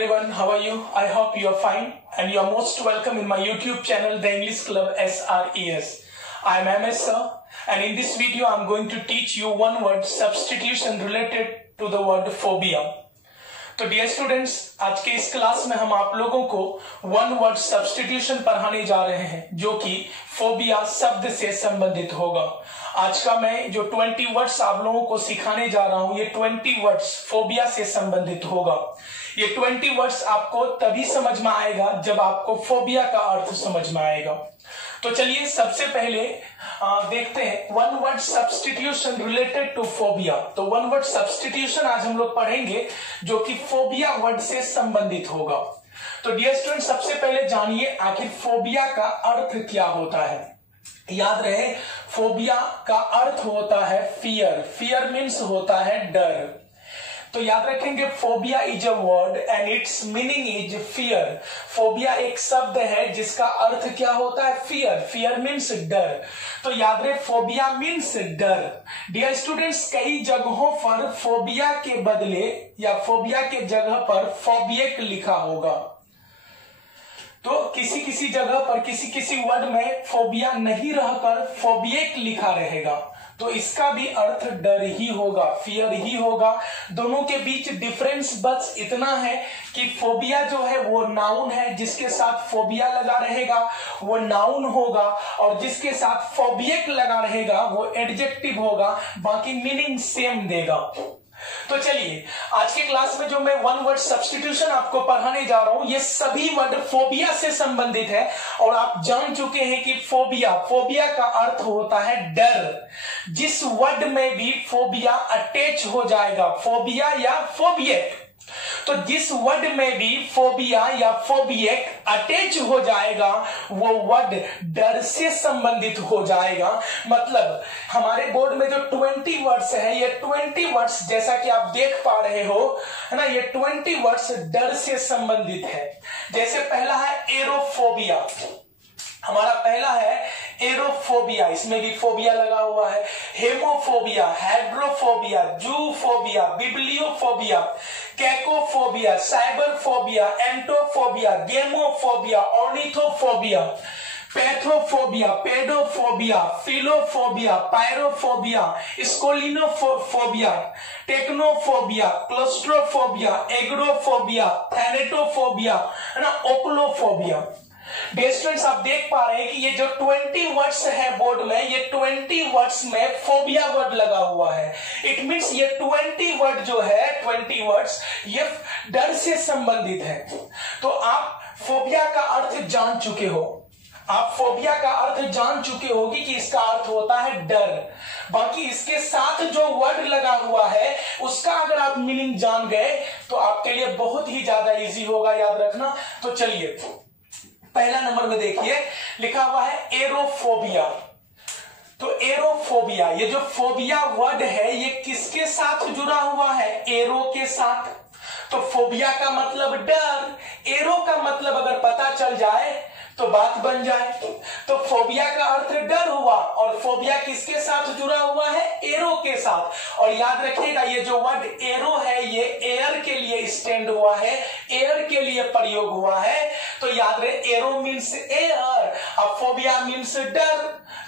everyone, how are you? I hope you are fine and you are most welcome in my YouTube channel, The English Club SRES. I am MS sir, and in this video I am going to teach you one word substitution related to the word phobia. तो dear students, आज के इस class में हम आप लोगों को one word substitution पढ़ाने जा रहे हैं जो कि फोबिया शब्द से संबंधित होगा। आज का मैं जो 20 वर्ड्स आप लोगों को सिखाने जा रहा हूं, ये 20 वर्ड्स फोबिया से संबंधित होगा। ये 20 वर्ड्स आपको तभी समझ में आएगा जब आपको फोबिया का अर्थ समझ में आएगा। तो चलिए सबसे पहले देखते हैं one word substitution related to phobia. तो वन वर्ड सब्स्टिट्यूशन आज हम लोग पढ़ेंगे जो कि फोबिया वर्ड से संबंधित होगा। तो डियर स्टूडेंट, सबसे पहले जानिए आखिर फोबिया का अर्थ क्या होता है। याद रहे, फोबिया का अर्थ होता है फियर। फियर मीन्स होता है डर। तो याद रखेंगे, phobia is a word and it's meaning is fear. Phobia एक शब्द है जिसका अर्थ क्या होता है, फियर। फियर मीन्स डर। तो याद रहे, फोबिया मीन्स डर। डियर स्टूडेंट्स, कई जगहों पर फोबिया के बदले या फोबिया के जगह पर फोबियक लिखा होगा। तो किसी किसी जगह पर किसी वर्ड में फोबिया नहीं रहकर फोबियक लिखा रहेगा, तो इसका भी अर्थ डर ही होगा, फियर ही होगा। दोनों के बीच डिफरेंस बस इतना है कि फोबिया जो है वो नाउन है, जिसके साथ फोबिया लगा रहेगा वो नाउन होगा, और जिसके साथ फोबियक लगा रहेगा वो एडजेक्टिव होगा। बाकी मीनिंग सेम देगा। तो चलिए, आज के क्लास में जो मैं वन वर्ड सब्स्टिट्यूशन आपको पढ़ाने जा रहा हूं, ये सभी वर्ड फोबिया से संबंधित है। और आप जान चुके हैं कि फोबिया का अर्थ होता है डर। जिस वर्ड में भी फोबिया अटैच हो जाएगा, फोबिया या फोबियक, तो जिस वर्ड में भी फोबिया या फोबियक अटैच हो जाएगा वो वर्ड डर से संबंधित हो जाएगा। मतलब हमारे बोर्ड में जो 20 वर्ड्स है, ये 20 वर्ड्स जैसा कि आप देख पा रहे हो, है ना, ये 20 वर्ड्स डर से संबंधित है। जैसे पहला है एरोफोबिया। हमारा पहला है एरोफोबिया, इसमें भी फोबिया लगा हुआ है। Hemophobia, hydrophobia, zoophobia, bibliophobia, cacophobia, cyberphobia, entophobia, gamophobia, ornithophobia, pathophobia, pedophobia, philophobia, pyrophobia, scolionophobia, technophobia, claustrophobia, agrophobia, thanatophobia, है ना, ओक्लोफोबिया। स्टूडेंट्स, आप देख पा रहे हैं कि ये जो 20 वर्ड्स है बोर्ड में, ये 20 वर्ड्स में फोबिया वर्ड लगा हुआ है। इट मींस ये 20 वर्ड जो है, 20 वर्ड्स ये डर से संबंधित है। तो आप फोबिया का अर्थ जान चुके हो। आप फोबिया का अर्थ जान चुके होगी कि इसका अर्थ होता है डर। बाकी इसके साथ जो वर्ड लगा हुआ है उसका अगर आप मीनिंग जान गए तो आपके लिए बहुत ही ज्यादा इजी होगा याद रखना। तो चलिए, पहला नंबर में देखिए लिखा हुआ है एरोफोबिया। तो एरोफोबिया, ये जो फोबिया वर्ड है ये किसके साथ जुड़ा हुआ है, एरो के साथ। तो फोबिया का मतलब डर, एरो का मतलब अगर पता चल जाए तो बात बन जाए। तो फोबिया का अर्थ डर हुआ, और फोबिया किसके साथ जुड़ा हुआ है, एरो के साथ। और याद रखिएगा, ये जो वर्ड एरो है ये एयर के लिए स्टैंड हुआ है, एयर के लिए प्रयोग हुआ है। तो याद रहे, एरो मीन्स एयर, अब फोबिया मीन्स डर।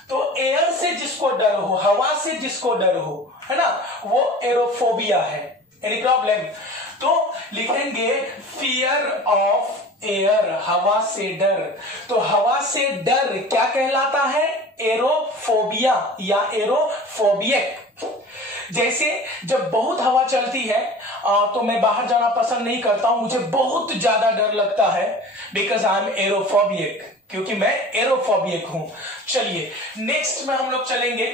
तो एयर से जिसको डर हो, हवा से जिसको डर हो, है ना, वो एरोफोबिया है। Any problem? तो लिखेंगे फियर ऑफ एयर, हवा से डर। तो हवा से डर क्या कहलाता है, एरोफोबिया या एरोफोबियक। जैसे जब बहुत हवा चलती है तो मैं बाहर जाना पसंद नहीं करता हूं, मुझे बहुत ज्यादा डर लगता है, बिकॉज आई एम एरोफोबियक, क्योंकि मैं एरोफोबियक हूं। चलिए नेक्स्ट में हम लोग चलेंगे,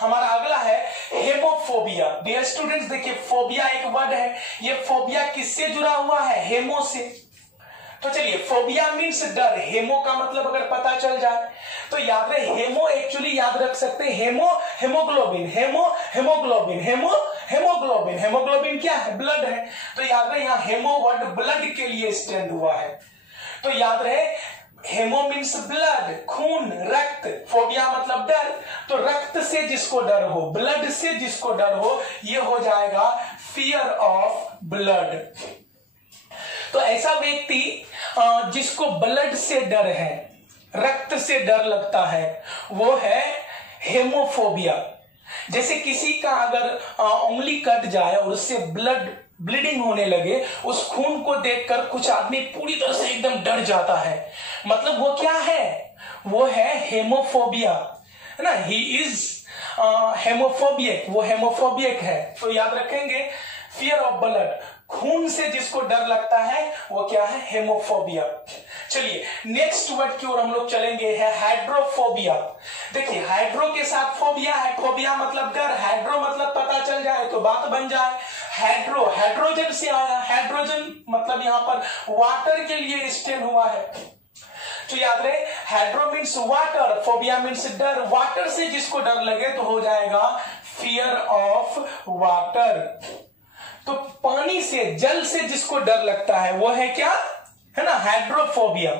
हमारा अगला है हेमोफोबिया। डियर स्टूडेंट्स, देखिए फोबिया एक वर्ड है, ये फोबिया किससे जुड़ा हुआ है, हेमो से। तो चलिए, फोबिया मीन्स डर, हेमो का मतलब अगर पता चल जाए तो याद रहे, हेमो एक्चुअली याद रख सकते हैं, haemo haemoglobin, haemo haemoglobin, haemoglobin, haemoglobin क्या है, ब्लड है। तो याद रहे, यहाँ हेमो वर्ड ब्लड के लिए स्टैंड हुआ है। तो याद रहे, हेमो मीन्स ब्लड, खून, रक्त, फोबिया मतलब डर। तो रक्त से जिसको डर हो, ब्लड से जिसको डर हो, ये हो जाएगा फियर ऑफ ब्लड। तो ऐसा व्यक्ति जिसको ब्लड से डर है, रक्त से डर लगता है, वो है हेमोफोबिया। जैसे किसी का अगर उंगली कट जाए और उससे ब्लीडिंग होने लगे, उस खून को देखकर कुछ आदमी पूरी तरह से एकदम डर जाता है, मतलब वो क्या है, वो है हेमोफोबिया, है ना। ही इज हेमोफोबिक, वो हेमोफोबिक है। तो याद रखेंगे, फियर ऑफ ब्लड, खून से जिसको डर लगता है वो क्या है, हेमोफोबिया। चलिए नेक्स्ट वर्ड की ओर हम लोग चलेंगे, है हाइड्रोफोबिया। देखिए हाइड्रो के साथ फोबिया है, फोबिया मतलब डर, हाइड्रो मतलब पता चल जाए तो बात बन जाए। हाइड्रो हाइड्रोजन से आया, हाइड्रोजन मतलब यहां पर वाटर के लिए स्टैंड हुआ है, तो याद रहे hydro means water, phobia means डर। वाटर से जिसको डर लगे तो हो जाएगा फियर ऑफ वाटर। तो पानी से, जल से जिसको डर लगता है वो है क्या, है ना, हाइड्रोफोबिया।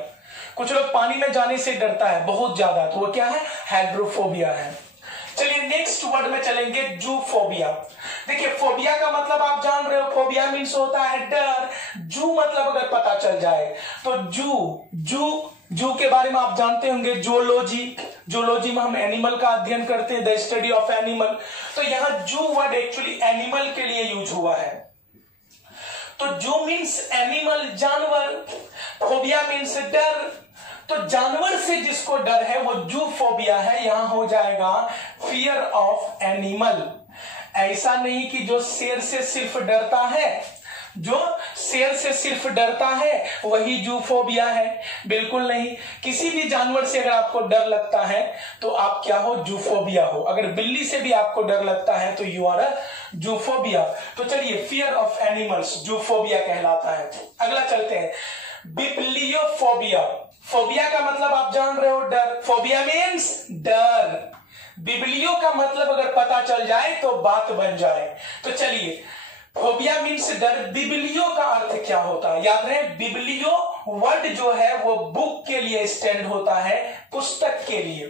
कुछ लोग पानी में जाने से डरता है बहुत ज्यादा, तो वो क्या है, हाइड्रोफोबिया है। चलिए नेक्स्ट वर्ड में चलेंगे, जूफोबिया। देखिए फोबिया का मतलब आप जान रहे हो, फोबिया मीन्स होता है डर, जू मतलब अगर पता चल जाए तो जू के बारे में आप जानते होंगे, जूलॉजी में हम एनिमल का अध्ययन करते हैं, द स्टडी ऑफ एनिमल। तो यहां जू वर्ड एक्चुअली एनिमल के लिए यूज हुआ है। तो जू मीन्स एनिमल, जानवर, फोबिया मीन्स डर, तो जानवर से जिसको डर है वो जूफोबिया है। यहां हो जाएगा फियर ऑफ एनिमल। ऐसा नहीं कि जो शेर से सिर्फ डरता है, जो शेर से सिर्फ डरता है वही जूफोबिया है, बिल्कुल नहीं। किसी भी जानवर से अगर आपको डर लगता है तो आप क्या हो, जूफोबिया हो। अगर बिल्ली से भी आपको डर लगता है तो यू आर अ जूफोबिया। तो चलिए फियर ऑफ एनिमल्स जूफोबिया कहलाता है। अगला चलते हैं, बिब्लियोफोबिया। फोबिया का मतलब आप जान रहे हो डर, फोबिया मीन्स डर, बिब्लियो का मतलब अगर पता चल जाए तो बात बन जाए। तो चलिए फोबिया मीन्स डर, बिब्लियो का अर्थ क्या होता है, याद रहे बिब्लियो वर्ड जो है वो बुक के लिए स्टैंड होता है, पुस्तक के लिए।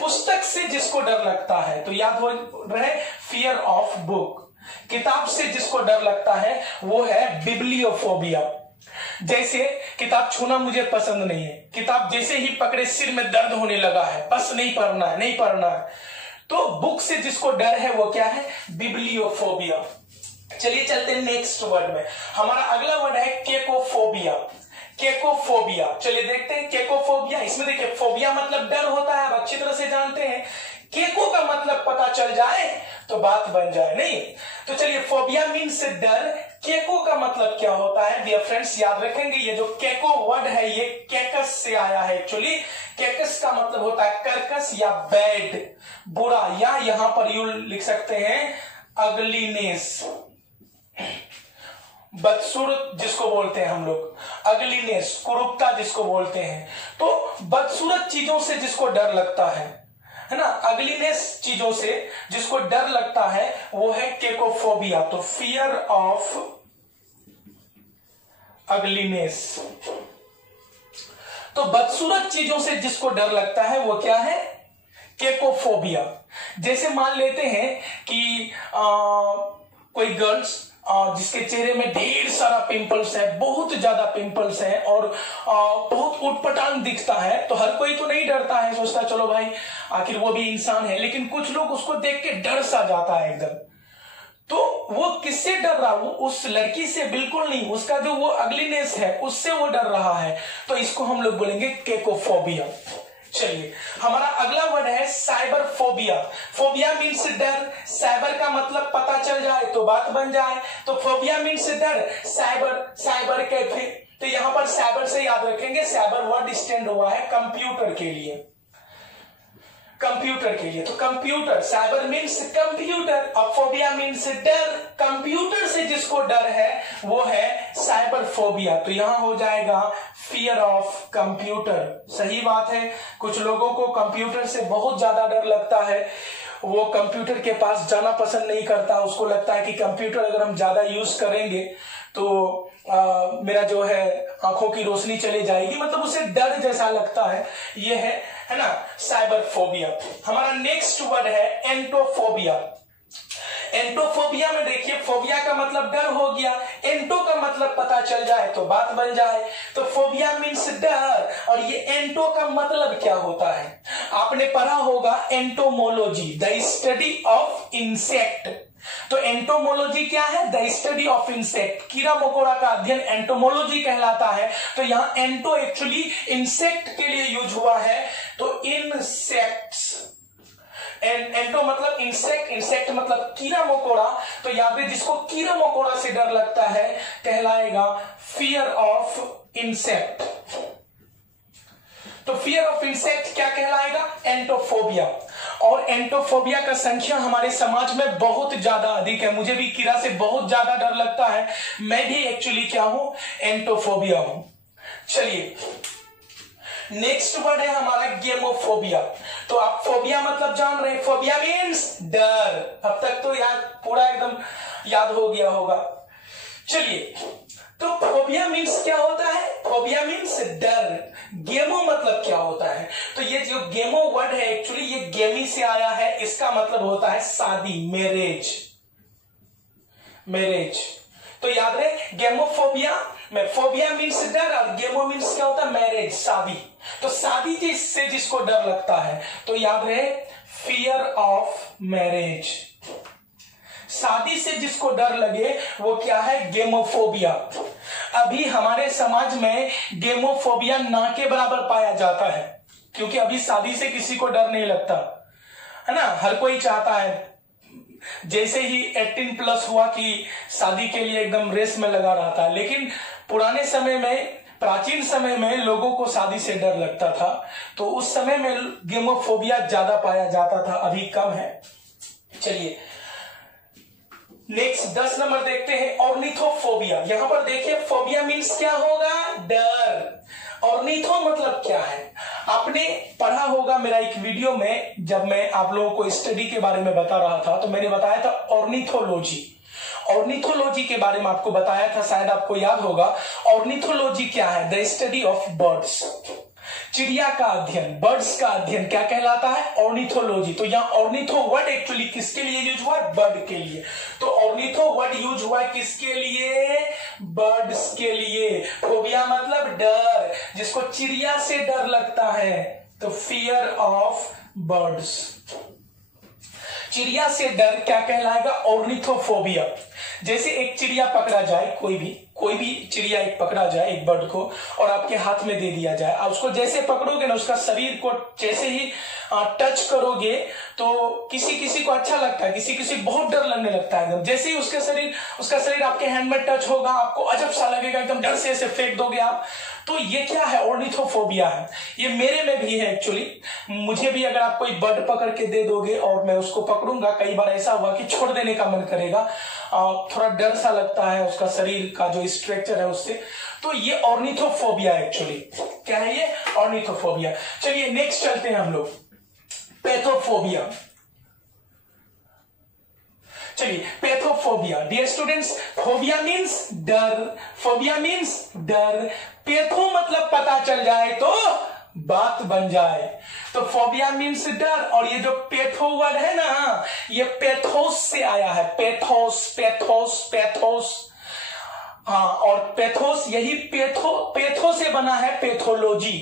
पुस्तक से जिसको डर लगता है तो याद हो रहे फियर ऑफ बुक। किताब से जिसको डर लगता है वो है बिब्लियोफोबिया। जैसे किताब छूना मुझे पसंद नहीं है, किताब जैसे ही पकड़े सिर में दर्द होने लगा है, बस नहीं पढ़ना है, नहीं पढ़ना है। तो बुक से जिसको डर है वो क्या है, बिब्लियोफोबिया। चलिए चलते हैं नेक्स्ट वर्ड में। हमारा अगला वर्ड है केकोफोबिया। केकोफोबिया, चलिए देखते हैं केकोफोबिया। इसमें देखिए फोबिया मतलब डर होता है, आप अच्छी तरह से जानते हैं। केको का मतलब पता चल जाए तो बात बन जाए, नहीं। तो चलिए फोबिया मीन्स डर, केको का मतलब क्या होता है डियर फ्रेंड्स, याद रखेंगे ये जो केको वर्ड है ये केकस से आया है। एक्चुअली केकस का मतलब होता है कर्कश या बैड, बुरा, या यहां पर यू लिख सकते हैं अगलीनेस, बदसूरत जिसको बोलते हैं हम लोग, अगलीनेस, कुरूपता जिसको बोलते हैं। तो बदसूरत चीजों से जिसको डर लगता है ना, अगलीनेस चीजों से जिसको डर लगता है वो है केकोफोबिया। तो फियर ऑफ अगलीनेस। तो बदसूरत चीजों से जिसको डर लगता है वो क्या है, केकोफोबिया। जैसे मान लेते हैं कि कोई गर्ल्स जिसके चेहरे में ढेर सारा पिंपल्स है, बहुत ज्यादा पिंपल्स है और बहुत उटपटांग दिखता है, तो हर कोई तो नहीं डरता है, सोचता चलो भाई आखिर वो भी इंसान है, लेकिन कुछ लोग उसको देख के डर सा जाता है एकदम। तो वो किससे डर रहा, वो उस लड़की से बिल्कुल नहीं, उसका जो वो अगलीनेस है उससे वो डर रहा है। तो इसको हम लोग बोलेंगे केकोफोबिया। चलिए हमारा अगला वर्ड है साइबर फोबिया। फोबिया मीन्स डर, साइबर का मतलब पता चल जाए तो बात बन जाए। तो फोबिया मीन्स डर, साइबर कैफे। तो यहां पर साइबर से याद रखेंगे, साइबर वर्ड स्टैंड हुआ है कंप्यूटर के लिए, कंप्यूटर के लिए। तो कंप्यूटर, साइबर मीन्स कंप्यूटर, और फोबिया मीन्स डर। कंप्यूटर से जिसको डर है वो है साइबर फोबिया। तो यहां हो जाएगा फियर ऑफ कंप्यूटर। सही बात है, कुछ लोगों को कंप्यूटर से बहुत ज्यादा डर लगता है, वो कंप्यूटर के पास जाना पसंद नहीं करता। उसको लगता है कि कंप्यूटर अगर हम ज्यादा यूज करेंगे तो मेरा जो है आंखों की रोशनी चली जाएगी, मतलब उसे डर जैसा लगता है। ये है ना साइबर फोबिया। हमारा नेक्स्ट वर्ड है एंटोफोबिया। एंटोफोबिया में देखिए, फोबिया का मतलब डर हो गया, एंटो का मतलब पता चल जाए तो बात बन जाए, तो फोबिया मीन्स डर। और ये एंटो का मतलब क्या होता है, आपने पढ़ा होगा entomology, the study of insect. तो एंटोमोलॉजी क्या है, द स्टडी ऑफ इंसेक्ट, कीड़ा मकोड़ा का अध्ययन एंटोमोलॉजी कहलाता है। तो यहां एंटो एक्चुअली इंसेक्ट के लिए यूज हुआ है, तो इंसेक्ट्स, एंटो मतलब इंसेक्ट, इंसेक्ट मतलब कीड़ा मकोड़ा। तो यहां पे जिसको कीड़ा मकोड़ा से डर लगता है कहलाएगा फियर ऑफ इंसेक्ट। तो फियर ऑफ इंसेक्ट क्या कहलाएगा, एंटोफोबिया। और एंटोफोबिया का संख्या हमारे समाज में बहुत ज्यादा अधिक है। मुझे भी कीड़ा से बहुत ज्यादा डर लगता है, मैं भी एक्चुअली क्या हूं, एंटोफोबिया हूं। चलिए नेक्स्ट वर्ड है हमारा गेमोफोबिया। तो आप फोबिया मतलब जान रहे हैं, फोबिया मीन्स डर। अब तक तो यार पूरा एकदम याद हो गया होगा। चलिए, तो फोबिया मीन्स क्या होता है, फोबिया मीन्स डर। गेमो मतलब क्या होता है, तो ये जो गेमो वर्ड है एक्चुअली ये गेमी से आया है, इसका मतलब होता है शादी, मैरिज, मैरिज। तो याद रहे गेमोफोबिया में फोबिया मीन्स डर और गेमो मीन्स क्या होता है, मैरिज, शादी। तो शादी जिससे जिसको डर लगता है तो याद रहे फियर ऑफ मैरिज। शादी से जिसको डर लगे वो क्या है, गेमोफोबिया। अभी हमारे समाज में गेमोफोबिया ना के बराबर पाया जाता है, क्योंकि अभी शादी से किसी को डर नहीं लगता है ना। हर कोई चाहता है, जैसे ही 18+ हुआ कि शादी के लिए एकदम रेस में लगा रहता है। लेकिन पुराने समय में, प्राचीन समय में लोगों को शादी से डर लगता था, तो उस समय में गेमोफोबिया ज्यादा पाया जाता था, अभी कम है। चलिए नेक्स्ट 10 नंबर देखते हैं, ऑर्निथोफोबिया। यहां पर देखिए फोबिया मीन्स क्या होगा, डर। ऑर्निथो मतलब क्या है, आपने पढ़ा होगा मेरा एक वीडियो में, जब मैं आप लोगों को स्टडी के बारे में बता रहा था तो मैंने बताया था ऑर्निथोलॉजी। ऑर्निथोलॉजी के बारे में आपको बताया था, शायद आपको याद होगा। ऑर्निथोलॉजी क्या है, द स्टडी ऑफ बर्ड्स, चिड़िया का अध्ययन, बर्ड्स का अध्ययन क्या कहलाता है, ऑर्निथोलॉजी। तो यहाँ ऑर्निथो वर्ड एक्चुअली किसके लिए यूज हुआ, बर्ड के लिए। तो ऑर्निथो वर्ड यूज हुआ किसके लिए, बर्ड्स के लिए। फोबिया मतलब डर, जिसको चिड़िया से डर लगता है, तो फियर ऑफ बर्ड्स। चिड़िया से डर क्या कहलाएगा, ऑर्निथोफोबिया। जैसे एक चिड़िया पकड़ा जाए, कोई भी चिड़िया एक पकड़ा जाए, एक बर्ड को, और आपके हाथ में दे दिया जाए, आप उसको जैसे पकड़ोगे ना, उसका शरीर को जैसे ही टच करोगे तो किसी किसी को अच्छा लगता है, किसी किसी को बहुत डर लगने लगता है। एकदम जैसे ही उसका शरीर आपके हैंड में टच होगा, आपको अजब सा लगेगा, एकदम डर से ऐसे फेंक दोगे आप। तो ये क्या है, ऑर्निथोफोबिया है। ये मेरे में भी है एक्चुअली। मुझे भी अगर आप कोई बर्ड पकड़ के दे दोगे और मैं उसको पकड़ूंगा, कई बार ऐसा हुआ कि छोड़ देने का मन करेगा, थोड़ा डर सा लगता है उसका शरीर का जो स्ट्रक्चर है उससे। तो ये ऑर्निथोफोबिया एक्चुअली क्या है, ये ऑर्निथोफोबिया। चलिए नेक्स्ट चलते हैं हम लोग, पैथोफोबिया। चलिए पैथोफोबिया, डियर स्टूडेंट्स, फोबिया मीन्स डर, फोबिया मीन्स डर, पैथो मतलब पता चल जाए तो बात बन जाए। तो फोबिया मीन्स डर, और ये जो पैथो वर्ड है ना, ये पैथोस से आया है, पैथोस, पैथोस, पैथोस। हाँ, और पैथोस यही पैथो से बना है, पैथोलॉजी।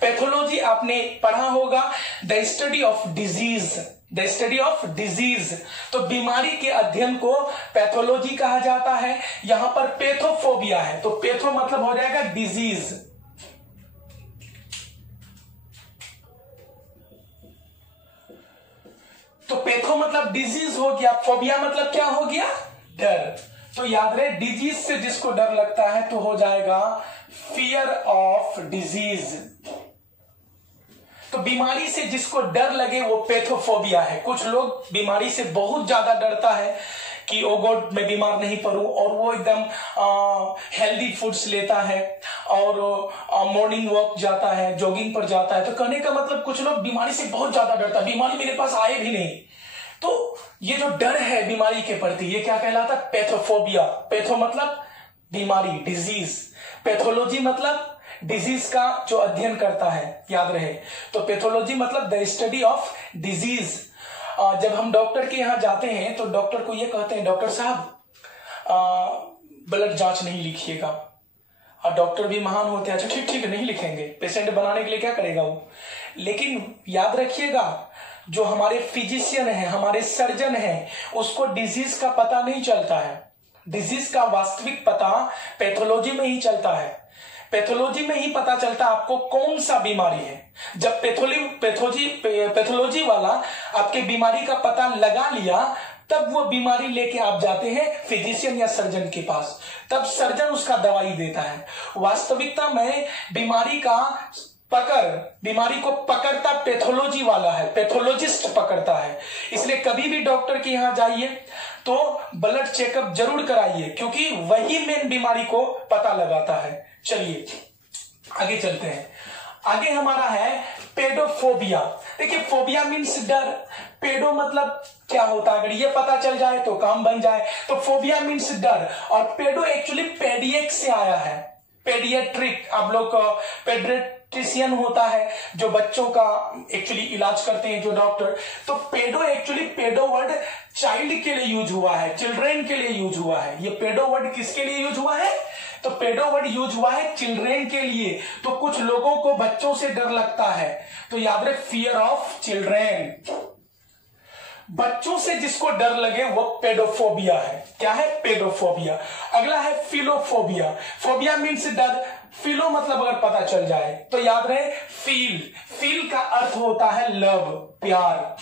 पैथोलॉजी आपने पढ़ा होगा, the study of disease, the study of disease. तो बीमारी के अध्ययन को पैथोलॉजी कहा जाता है। यहां पर पैथोफोबिया है, तो पैथो मतलब हो जाएगा डिजीज। तो पैथो मतलब डिजीज हो गया, फोबिया मतलब क्या हो गया, डर। तो याद रहे, डिजीज से जिसको डर लगता है तो हो जाएगा फियर ऑफ डिजीज। तो बीमारी से जिसको डर लगे वो पैथोफोबिया है। कुछ लोग बीमारी से बहुत ज्यादा डरता है कि ओ गॉड मैं बीमार नहीं पड़ूं, और वो एकदम हेल्दी फूड्स लेता है और मॉर्निंग वॉक जाता है, जॉगिंग पर जाता है। तो कहने का मतलब कुछ लोग बीमारी से बहुत ज्यादा डरता है, बीमारी मेरे पास आए भी नहीं। तो ये जो डर है बीमारी के प्रति, ये क्या कहलाता है, पैथोफोबिया। पैथो मतलब बीमारी, डिजीज। पैथोलॉजी मतलब डिजीज का जो अध्ययन करता है, याद रहे। तो पैथोलॉजी मतलब द स्टडी ऑफ डिजीज। जब हम डॉक्टर के यहाँ जाते हैं तो डॉक्टर को ये कहते हैं, डॉक्टर साहब ब्लड जांच नहीं लिखिएगा। और डॉक्टर भी महान होते हैं, अच्छा ठीक ठीक नहीं लिखेंगे, पेशेंट बनाने के लिए क्या करेगा वो। लेकिन याद रखिएगा, जो हमारे फिजिशियन है, हमारे सर्जन है, उसको डिजीज का पता नहीं चलता है। डिजीज का वास्तविक पता पैथोलॉजी में ही चलता है। पैथोलॉजी में ही पता चलता आपको कौन सा बीमारी है। जब पैथोलॉजी वाला आपके बीमारी का पता लगा लिया, तब वो बीमारी लेके आप जाते हैं फिजिशियन या सर्जन के पास, तब सर्जन उसका दवाई देता है। वास्तविकता में बीमारी को पकड़ता पैथोलॉजी वाला है, पैथोलॉजिस्ट पकड़ता है। इसलिए कभी भी डॉक्टर के यहां जाइए तो ब्लड चेकअप जरूर कराइए, क्योंकि वही मेन बीमारी को पता लगाता है। चलिए आगे चलते हैं। आगे हमारा है पेडोफोबिया। देखिए, फोबिया मीन्स डर, पेडो मतलब क्या होता है, अगर ये पता चल जाए तो काम बन जाए। तो फोबिया मीन्स डर, और पेडो एक्चुअली पेडियक से आया है। पेडियाट्रिक, आप लोग पेडियाट्रिशियन होता है जो बच्चों का एक्चुअली इलाज करते हैं, जो डॉक्टर। तो पेडो एक्चुअली, पेडो वर्ड चाइल्ड के लिए यूज हुआ है, चिल्ड्रेन के लिए यूज हुआ है। ये पेडो वर्ड किसके लिए यूज हुआ है? तो पेडो वर्ड यूज हुआ है चिल्ड्रेन के लिए। तो कुछ लोगों को बच्चों से डर लगता है, तो याद रहे, फियर ऑफ चिल्ड्रेन। बच्चों से जिसको डर लगे वो पेडोफोबिया है। क्या है? पेडोफोबिया। अगला है फिलोफोबिया। फोबिया मीन्स डर, फिलो मतलब अगर पता चल जाए तो याद रहे फील। फील का अर्थ होता है लव, प्यार।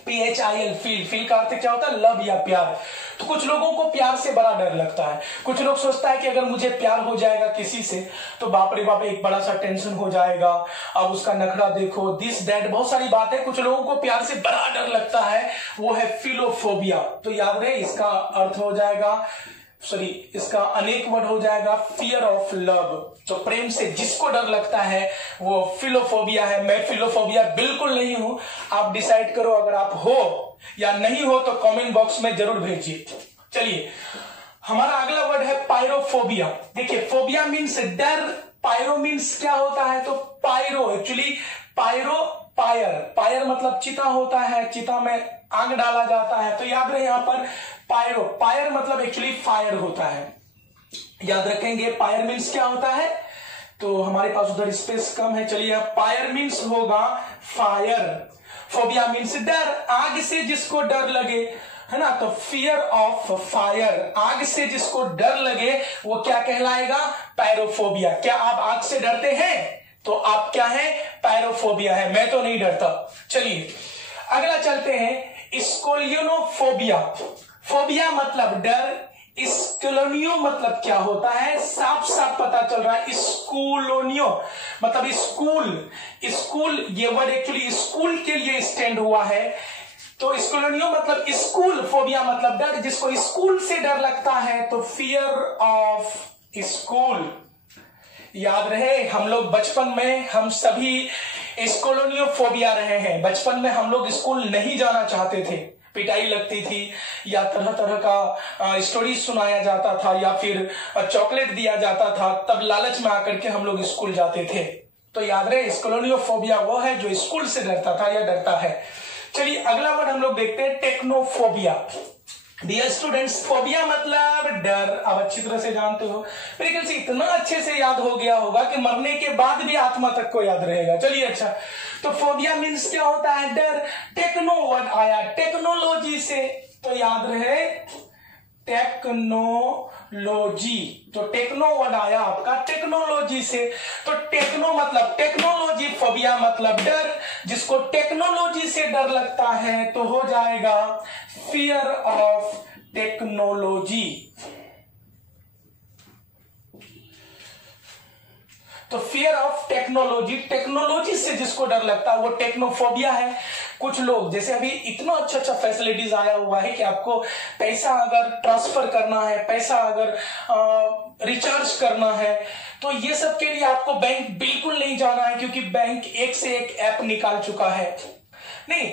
PHIL, feel. फील का अर्थ क्या होता है? लव या प्यार। तो कुछ लोगों को प्यार से बड़ा डर लगता है। कुछ लोग सोचता है कि अगर मुझे प्यार हो जाएगा किसी से तो बाप रे बाप एक बड़ा सा टेंशन हो जाएगा, अब उसका नखरा देखो, दिस दैट, बहुत सारी बातें। कुछ लोगों को प्यार से बड़ा डर लगता है, वो है फिलोफोबिया। तो याद रहे इसका अर्थ हो जाएगा, इसका अनेक वर्ड हो जाएगा फियर ऑफ लव। तो प्रेम से जिसको डर लगता है वो फिलोफोबिया है। मैं फिलोफोबिया बिल्कुल नहीं हूं। आप डिसाइड करो, अगर आप हो या नहीं हो तो कमेंट बॉक्स में जरूर भेजिए। चलिए, हमारा अगला वर्ड है पायरोफोबिया। देखिए, फोबिया मीन्स डर, पायरो मीन्स क्या होता है? तो पायरो एक्चुअली पायर मतलब चिता होता है, चिता में आग डाला जाता है। तो याद रहे यहां पर पायर मतलब एक्चुअली फायर होता है। याद रखेंगे पायर मीन्स क्या होता है। तो हमारे पास उधर स्पेस कम है, चलिए पायर मीन्स होगा फायर। फोबिया मीन्स डर, आग से जिसको डर लगे, है ना। तो फियर ऑफ फायर, आग से जिसको डर लगे वो क्या कहलाएगा? पायरोफोबिया। क्या आप आग से डरते हैं? तो आप क्या है? पायरोफोबिया है। मैं तो नहीं डरता। चलिए अगला चलते हैं, स्कोलियोनोफोबिया। फोबिया मतलब डर, स्कोलोनियो मतलब क्या होता है? साफ साफ पता चल रहा है, स्कूलोनियो मतलब स्कूल। ये वर्ड एक्चुअली स्कूल के लिए स्टैंड हुआ है। तो स्कूलोनियो मतलब स्कूल, फोबिया मतलब डर, जिसको स्कूल से डर लगता है तो फियर ऑफ स्कूल। याद रहे, हम लोग बचपन में हम सभी स्कूलोनियो फोबिया रहे हैं। बचपन में हम लोग स्कूल नहीं जाना चाहते थे, पिटाई लगती थी या तरह तरह का स्टोरी सुनाया जाता था या फिर चॉकलेट दिया जाता था, तब लालच में आकर के हम लोग स्कूल जाते थे। तो याद रहे, स्कूलोनियोफोबिया वो है जो स्कूल से डरता था या डरता है। चलिए अगला वर्ड हम लोग देखते हैं, टेक्नोफोबिया। डियर स्टूडेंट्स, फोबिया मतलब डर, आप अच्छी तरह से जानते हो। मेरे ख्याल से इतना अच्छे से याद हो गया होगा कि मरने के बाद भी आत्मा तक को याद रहेगा। चलिए अच्छा, तो फोबिया मीन्स क्या होता है? डर। टेक्नो वर्ड आया टेक्नोलॉजी से, तो याद रहे टेक्नोलॉजी। तो टेक्नो वर्ड आया आपका टेक्नोलॉजी से। तो टेक्नो मतलब टेक्नोलॉजी, फोबिया मतलब डर, जिसको टेक्नोलॉजी से डर लगता है तो हो जाएगा फियर ऑफ टेक्नोलॉजी। तो फियर ऑफ टेक्नोलॉजी, टेक्नोलॉजी से जिसको डर लगता है वो टेक्नोफोबिया है। कुछ लोग, जैसे अभी इतना अच्छा फैसिलिटीज आया हुआ है कि आपको पैसा अगर ट्रांसफर करना है, पैसा अगर रिचार्ज करना है, तो ये सब के लिए आपको बैंक बिल्कुल नहीं जाना है, क्योंकि बैंक एक से एक ऐप निकाल चुका है। नहीं,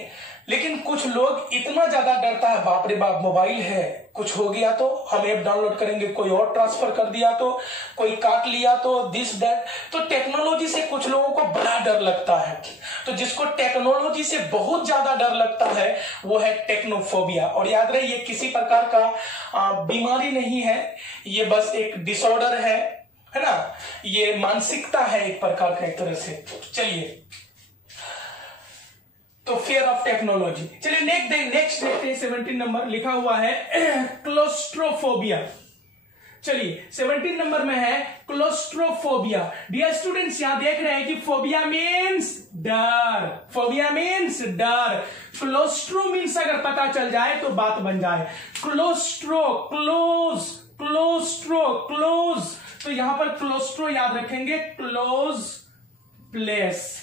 लेकिन कुछ लोग इतना ज्यादा डरता है, बाप रे बाप मोबाइल है, कुछ हो गया तो, हम ऐप डाउनलोड करेंगे, कोई और ट्रांसफर कर दिया तो, कोई काट लिया तो, दिस दैट। तो टेक्नोलॉजी से कुछ लोगों को बड़ा डर लगता है। तो जिसको टेक्नोलॉजी से बहुत ज्यादा डर लगता है वो है टेक्नोफोबिया। और याद रहे, ये किसी प्रकार का बीमारी नहीं है, ये बस एक डिसऑर्डर है ना, ये मानसिकता है एक प्रकार का, एक तरह से। चलिए, तो फियर ऑफ टेक्नोलॉजी। चलिए नेक्स्ट देखते हैं। 17 नंबर लिखा हुआ है क्लोस्ट्रोफोबिया। चलिए 17 नंबर में है क्लोस्ट्रोफोबिया। डियर स्टूडेंट्स, यहां देख रहे हैं कि फोबिया मीन्स डर, फोबिया मीन्स डर, क्लोस्ट्रो मीन्स अगर पता चल जाए तो बात बन जाए। क्लोस्ट्रो, क्लोज, क्लोस्ट्रो, क्लोज, तो यहां पर क्लोस्ट्रो याद रखेंगे, क्लोज प्लेस,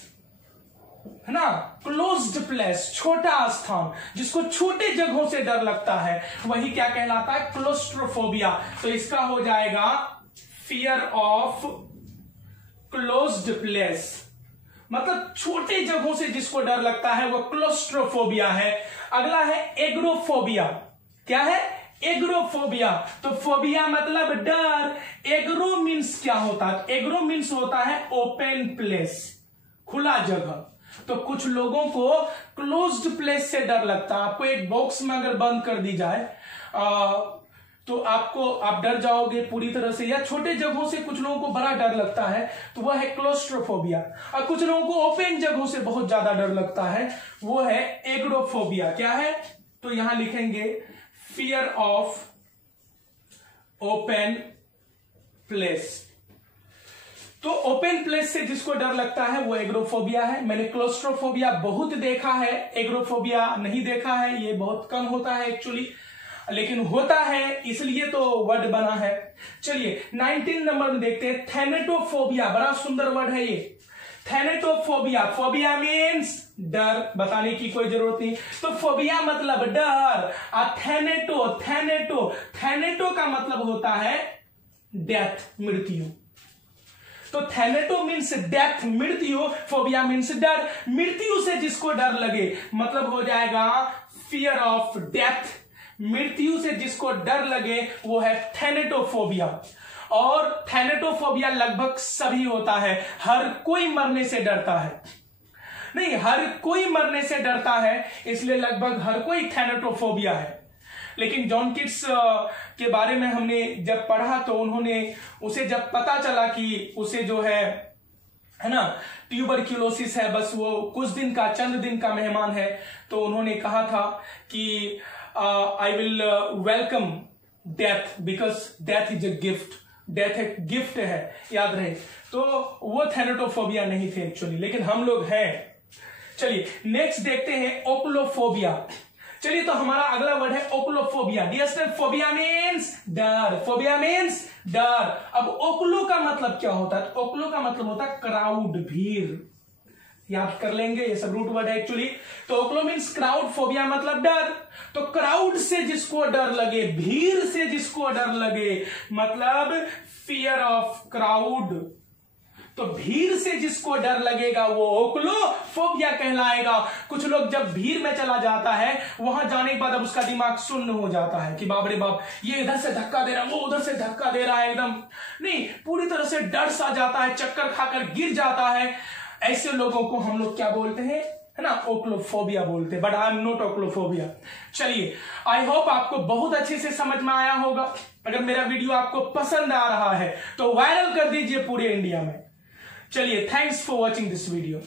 है ना, क्लोज्ड प्लेस, छोटा स्थान, जिसको छोटे जगहों से डर लगता है वही क्या कहलाता है, क्लोस्ट्रोफोबिया। तो इसका हो जाएगा फियर ऑफ क्लोज्ड प्लेस, मतलब छोटे जगहों से जिसको डर लगता है वो क्लोस्ट्रोफोबिया है। अगला है एग्रोफोबिया। क्या है, एग्रोफोबिया। तो फोबिया मतलब डर, एग्रो मीन्स क्या होता है, एग्रो मीन्स होता है ओपन प्लेस, खुला जगह। तो कुछ लोगों को क्लोज्ड प्लेस से डर लगता है। आपको एक बॉक्स में अगर बंद कर दी जाए तो आप डर जाओगे पूरी तरह से, या छोटे जगहों से कुछ लोगों को बड़ा डर लगता है तो वह है क्लोस्ट्रोफोबिया। और कुछ लोगों को ओपन जगहों से बहुत ज्यादा डर लगता है, वो है एग्रोफोबिया। क्या है, तो यहां लिखेंगे फियर ऑफ ओपन प्लेस। तो ओपन प्लेस से जिसको डर लगता है वो एग्रोफोबिया है। मैंने क्लोस्ट्रोफोबिया बहुत देखा है, एग्रोफोबिया नहीं देखा है, ये बहुत कम होता है एक्चुअली, लेकिन होता है इसलिए तो वर्ड बना है। चलिए 19 नंबर में देखते हैं थैनेटोफोबिया। बड़ा सुंदर वर्ड है ये, थैनेटोफोबिया। फोबिया मीन्स डर, बताने की कोई जरूरत नहीं। तो फोबिया मतलब डर, और थैनेटो, थैनेटो, थैनेटो का मतलब होता है डेथ, मृत्यु। तो थैनेटो मीन्स डेथ, मृत्यु, फोबिया मीन्स डर, मृत्यु से जिसको डर लगे, मतलब हो जाएगा फियर ऑफ डेथ। मृत्यु से जिसको डर लगे वो है थैनेटोफोबिया। और थैनेटोफोबिया लगभग सभी होता है, हर कोई मरने से डरता है, नहीं हर कोई मरने से डरता है, इसलिए लगभग हर कोई थैनेटोफोबिया है। लेकिन जॉन किट्स के बारे में हमने जब पढ़ा तो उसे जब पता चला कि उसे जो है ना ट्यूबरक्यूलोसिस है, बस वो कुछ दिन का, चंद दिन का मेहमान है, तो उन्होंने कहा था कि I will welcome death because death is a gift, death एक गिफ्ट है, याद रहे। तो वो थैनेटोफोबिया नहीं थे एक्चुअली, लेकिन हम लोग हैं। चलिए नेक्स्ट देखते हैं ओक्लोफोबिया। चलिए तो हमारा अगला वर्ड है ochlophobia. Dear student, phobia means डर, फोबिया मीन्स डर। अब ओक्लो का मतलब क्या होता है, ओक्लो का मतलब होता है क्राउड, भीड़, याद कर लेंगे, ये सब रूट वर्ड है एक्चुअली। तो ओक्लो मीन्स क्राउड, फोबिया मतलब डर। तो क्राउड से जिसको डर लगे, भीड़ से जिसको डर लगे, मतलब फियर ऑफ क्राउड। तो भीड़ से जिसको डर लगेगा वो ओक्लोफोबिया कहलाएगा। कुछ लोग जब भीड़ में चला जाता है, वहां जाने के बाद अब उसका दिमाग शून्य हो जाता है कि बाप रे बाप, ये इधर से धक्का दे रहा है, वो उधर से धक्का दे रहा है, एकदम नहीं, पूरी तरह से डर सा जाता है, चक्कर खाकर गिर जाता है। ऐसे लोगों को हम लोग क्या बोलते हैं, है ना, ओक्लोफोबिया बोलते हैं। But I am not ओक्लोफोबिया। चलिए, आई होप आपको बहुत अच्छे से समझ में आया होगा। अगर मेरा वीडियो आपको पसंद आ रहा है तो वायरल कर दीजिए पूरे इंडिया में। चलिए, thanks for watching this video.